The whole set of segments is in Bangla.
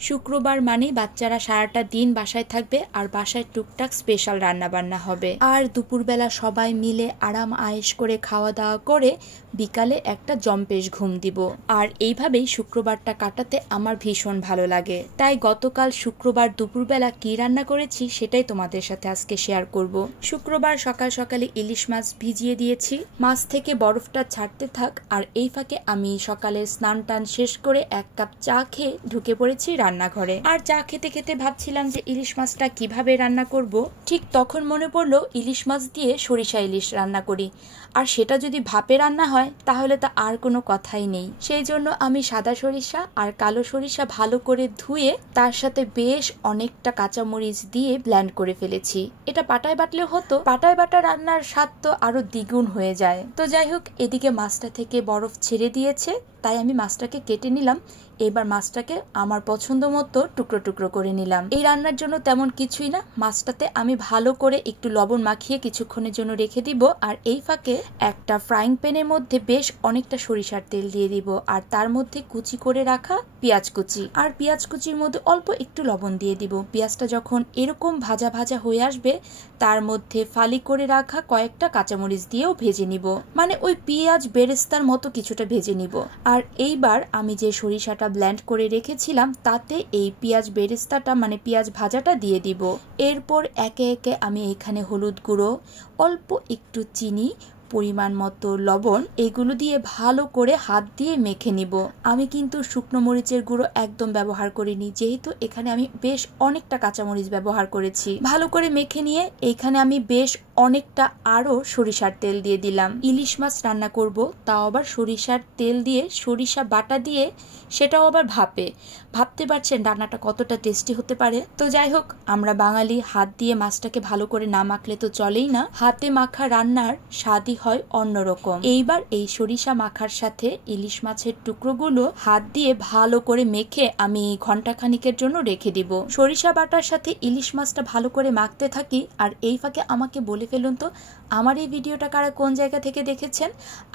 শুক্রবার মানে বাচ্চারা সারাটা দিন বাসায় থাকবে আর বাসায় টুকটাক স্পেশাল রান্না বান্না হবে। আর দুপুরবেলা সবাই মিলে আরাম আয়েশ করে খাওয়া দাওয়া করে বিকালে একটা জম্পেশ ঘুম দিব। আর এইভাবেই শুক্রবারটা কাটাতে আমার ভীষণ ভালো লাগে। তাই গতকাল শুক্রবার দুপুরবেলা কি রান্না করেছি সেটাই তোমাদের সাথে আজকে শেয়ার করব। শুক্রবার সকাল সকালে ইলিশ মাছ ভিজিয়ে দিয়েছি, মাছ থেকে বরফটা ছাড়তে থাক। আর এই ফাঁকে আমি সকালে স্নান টান শেষ করে 1 কাপ চা খেয়ে ঢুকে পড়েছি রান্নাঘরে। আর চা খেতে খেতে ভাবছিলাম যে ইলিশ মাছটা কিভাবে রান্না করব। ঠিক তখন মনে পড়লো ইলিশ মাছ দিয়ে সরিষা ইলিশ রান্না করি, আর সেটা যদি ভাপে রান্না হয় তাহলে তা আর কোনো কথাই নেই। সেই জন্য আমি সাদা সরিষা আর কালো সরিষা ভালো করে ধুয়ে তার সাথে বেশ অনেকটা কাঁচামরিচ দিয়ে ব্লেন্ড করে ফেলেছি। এটা পাটায় বাটলেও হতো, পাটায় বাটা রান্নার স্বাদ তো আরো দ্বিগুণ হয়ে যায়। তো যাই হোক, এদিকে মাছটা থেকে বরফ ছেড়ে দিয়েছে, তাই আমি মাছটাকে কেটে নিলাম। এবার মাছটাকে আমার পছন্দ মতো টুকরো টুকরো করে নিলাম। এই রান্নার জন্য তেমন কিছুই না, মাছটাতে আমি ভালো করে একটু লবণ মাখিয়ে কিছুক্ষণের জন্য রেখে দিব। আর এই ফাঁকে একটা ফ্রাইং প্যানের মধ্যে বেশ অনেকটা সরিষার তেল দিয়ে দিব, আর তার মধ্যে কুচি করে রাখা পেঁয়াজ কুচি, আর পেঁয়াজ কুচির মধ্যে অল্প একটু লবণ দিয়ে দিব। পেঁয়াজটা যখন এরকম ভাজা ভাজা হয়ে আসবে তার মধ্যে ফালি করে রাখা কয়েকটা কাঁচামরিচ দিয়েও ভেজে নিব, মানে ওই পেঁয়াজ বেরেস্তার মতো কিছুটা ভেজে নিব। আর এইবার আমি যে সরিষাটা ব্লেন্ড করে রেখেছিলাম তাতে এই পেঁয়াজ বেরেস্তাটা মানে পেঁয়াজ ভাজাটা দিয়ে দিব। এরপর একে একে আমি এখানে হলুদ গুঁড়ো, অল্প একটু চিনি, পরিমাণ মতো লবণ, এগুলো দিয়ে ভালো করে হাত দিয়ে মেখে নিব। আমি কিন্তু শুকনো মরিচের গুঁড়ো একদম ব্যবহার করিনি, যেহেতু এখানে আমি বেশ অনেকটা কাঁচামরিচ ব্যবহার করেছি। ভালো করে মেখে নিয়ে এখানে আমি বেশ অনেকটা আরো সরিষার তেল দিয়ে দিলাম। ইলিশ মাছ রান্না করব, তাও আবার সরিষার তেল দিয়ে, সরিষা বাটা দিয়ে, সেটাও আবার ভাপে। ভাবতে পারছেন রান্নাটা কতটা টেস্টি হতে পারে। তো যাই হোক, আমরা বাঙালি হাত দিয়ে মাছটাকে ভালো করে না মাখলে তো চলেই না। হাতে মাখা রান্নার স্বাদই হয় অন্যরকম। এইবার এই সরিষা মাখার সাথে ইলিশ মাছের টুকরোগুলো হাত দিয়ে ভালো করে মেখে আমি ঘন্টাখানিকের জন্য রেখে দিব। সরিষা বাটার সাথে ইলিশ মাছটা ভালো করে মাখতে থাকি। আর এই ফাঁকে আমাকে বলে ফেলুন তো, আমার এই ভিডিওটা কারা কোন জায়গা থেকে দেখেছেন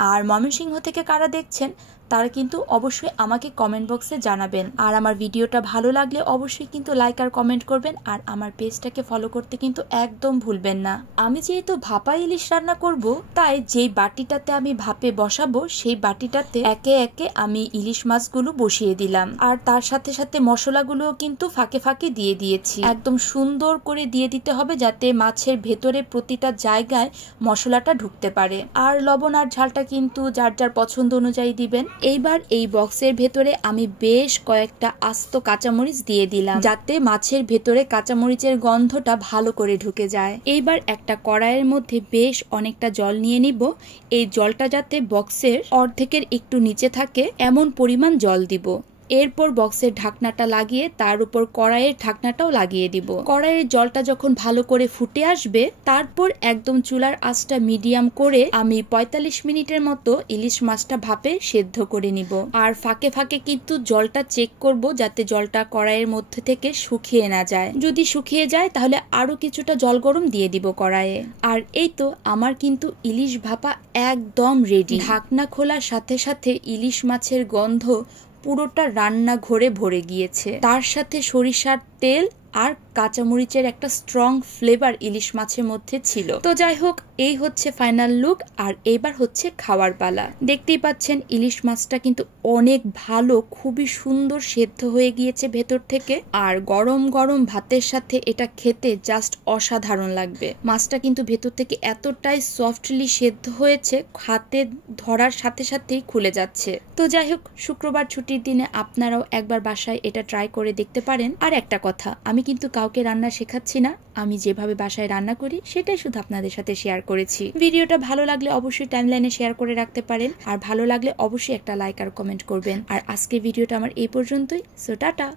আর ময়মনসিংহ থেকে কারা দেখছেন তারা কিন্তু অবশ্যই আমাকে কমেন্ট বক্সে জানাবেন। আর আমার ভিডিওটা ভালো লাগলে অবশ্যই কিন্তু লাইক আর কমেন্ট করবেন, আর আমার পেজটাকে ফলো করতে কিন্তু একদম ভুলবেন না। আমি যেহেতু ভাপা ইলিশ রান্না করব, তাই যেই বাটিটাতে আমি ভাপে বসাবো সেই বাটিটাতে একে একে আমি ইলিশ মাছগুলো বসিয়ে দিলাম। আর তার সাথে সাথে মশলাগুলো কিন্তু ফাঁকে ফাঁকে দিয়ে দিয়েছি। একদম সুন্দর করে দিয়ে দিতে হবে যাতে মাছের ভেতরে প্রতিটা জায়গায় মশলাটা ঢুকতে পারে। আর লবণ আর ঝালটা কিন্তু যার যার পছন্দ অনুযায়ী দিবেন। এইবার এই বক্সের ভেতরে আমি বেশ কয়েকটা আস্ত কাঁচামরিচ দিয়ে দিলাম, যাতে মাছের ভেতরে কাঁচামরিচের গন্ধটা ভালো করে ঢুকে যায়। এইবার একটা কড়াইয়ের মধ্যে বেশ অনেকটা জল নিয়ে নিব। এই জলটা যাতে বক্সের অর্ধেকের একটু নিচে থাকে এমন পরিমাণ জল দিব। এরপর বক্সের ঢাকনাটা লাগিয়ে তার উপর কড়াইয়ের ঢাকনাটাও লাগিয়ে দিব। কড়াইয়ের জলটা যখন ভালো করে ফুটে আসবে তারপর একদম চুলার আঁচটা মিডিয়াম করে আমি 45 মিনিটের মতো ইলিশ মাছটা ভাপে সেদ্ধ করে নিব। আর ফাঁকে ফাঁকে কিন্তু জলটা চেক করব যাতে জলটা কড়াইয়ের মধ্যে থেকে শুকিয়ে না যায়। যদি শুকিয়ে যায় তাহলে আরো কিছুটা জল গরম দিয়ে দিব কড়াইয়ে। আর এই তো আমার কিন্তু ইলিশ ভাপা একদম রেডি। ঢাকনা খোলার সাথে সাথে ইলিশ মাছের গন্ধ পুরোটা রান্নাঘরে ভরে গিয়েছে। তার সাথে সরিষার তেল আর কাঁচামরিচের একটা স্ট্রং ফ্লেভার ইলিশ মাছের মধ্যে ছিল। তো যাই হোক, এই হচ্ছে ফাইনাল লুক। আর এবার হচ্ছে খাওয়ার পালা। দেখতেই পাচ্ছেন ইলিশ মাছটা কিন্তু অনেক ভালো, খুবই সুন্দর সেদ্ধ হয়ে গিয়েছে ভেতর থেকে। আর গরম গরম ভাতের সাথে এটা খেতে জাস্ট অসাধারণ লাগবে। মাছটা কিন্তু ভেতর থেকে এতটাই সফটলি সেদ্ধ হয়েছে, হাতে ধরার সাথে সাথেই খুলে যাচ্ছে। তো যাই হোক, শুক্রবার ছুটির দিনে আপনারাও একবার বাসায় এটা ট্রাই করে দেখতে পারেন। আর একটা কথা, আমি কিন্তু কাউকে রান্না শেখাচ্ছি না, আমি যেভাবে বাসায় রান্না করি সেটাই শুধু আপনাদের সাথে শেয়ার করেছি। ভিডিওটা ভালো লাগলে অবশ্যই টাইমলাইনে শেয়ার করে রাখতে পারেন, আর ভালো লাগলে অবশ্যই একটা লাইক আর কমেন্ট করবেন। আর আজকের ভিডিওটা আমার এই পর্যন্তই। So tata.